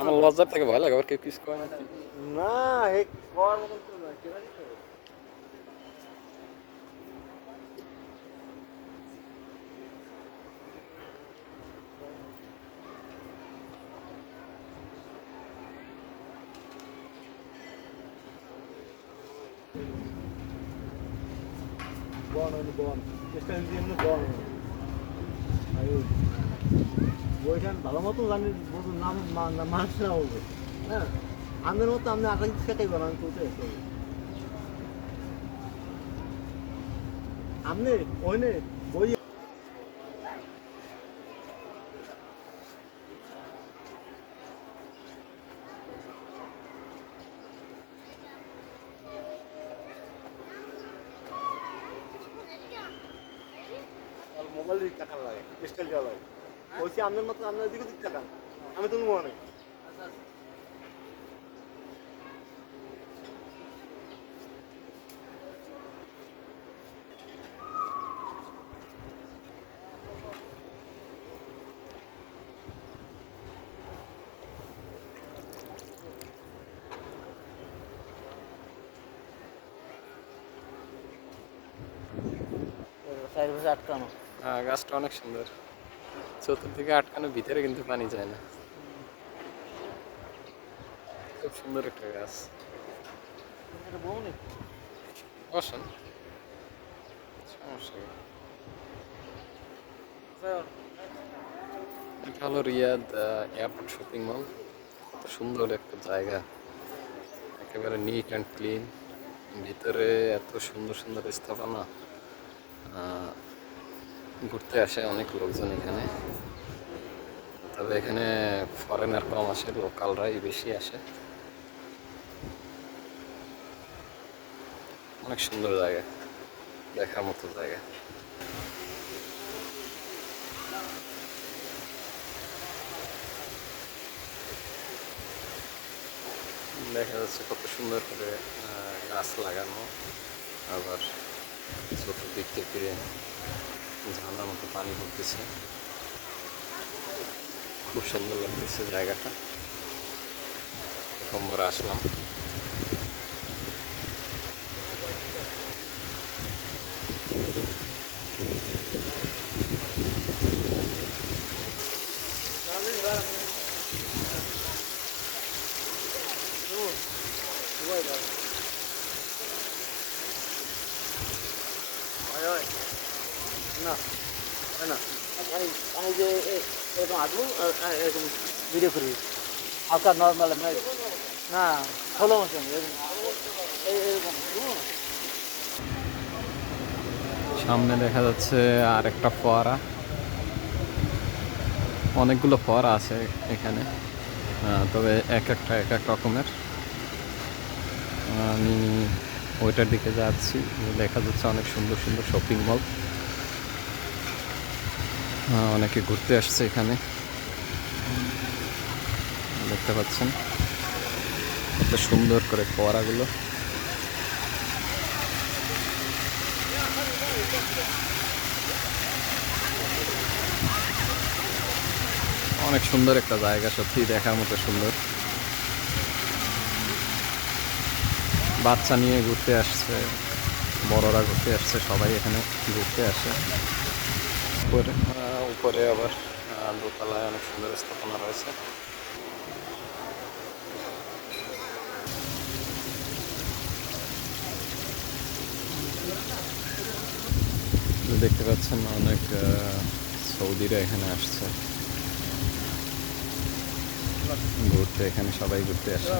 আমার লজ্জার থেকে ভয় লাগে, আবার কেউ কিছু কয় না। না হে কর মতন তো না কেনা দিতে বন চেষ্টা এমনি বন বইখান ভালো মতো জানি নাম মানুষ না বলবে হ্যাঁ আমাদের মতো আপনি আগে শেখাইব না আমি চলতে আপনি ওইনে বই মোবাইল টাকা লাগে স্টাইল দেওয়া লাগে বলছি আপনার মতো আপনার দিকে দিক টাকা আমি তুমি মনে আটকানো হ্যাঁ, গাছটা অনেক সুন্দর, চতুর্দিকে আটকানো, ভিতরে কিন্তু পানি যায় না। খুব সুন্দর একটা গাছ। বসেন, সমস্যা নেই। এটা হলো রিয়াদ এয়ারপোর্ট শপিং মল। কত সুন্দর একটা জায়গা, একেবারে নিট অ্যান্ড ক্লিন। ভিতরে এত সুন্দর সুন্দর স্থাপনা। ঘুরতে আসে অনেক লোকজন এখানে, তবে এখানে ফরেনার কম আসে, লোকালরাই বেশি আসে। অনেক সুন্দর জায়গা, দেখার মতো জায়গা। দেখা যাচ্ছে কত সুন্দর করে গাছ লাগানো, আবার চতুর্দিক থেকে ঝান্ডার মতো পানি পড়তেছে। খুব সুন্দর লাগতেছে জায়গাটা, প্রথমবার আসলাম। না না আমি যে এরকম আসবো এরকম ভিডিও করি আপনার নর্মাল না হলো মতন এরকম সামনে দেখা যাচ্ছে আর একটা ফোয়ারা, অনেকগুলো ফোয়ারা আছে এখানে, তবে এক এক রকমের। আমি ওইটার দিকে যাচ্ছি, দেখা যাচ্ছে অনেক সুন্দর সুন্দর শপিং মল। অনেকে ঘুরতে আসছে এখানে, দেখতে পাচ্ছেন কত সুন্দর করে ফোয়ারাগুলো। অনেক সুন্দর একটা জায়গা, সত্যি দেখার মতো সুন্দর। বাচ্চা নিয়ে ঘুরতে আসছে, বড়রা ঘুরতে আসছে, সবাই এখানে ঘুরতে আসে। উপরে আবার দোতলায় অনেক সুন্দর স্থাপনা রয়েছে। দেখতে পাচ্ছেন অনেক সৌদিরা এখানে আসছে ঘুরতে, এখানে সবাই ঘুরতে আসে।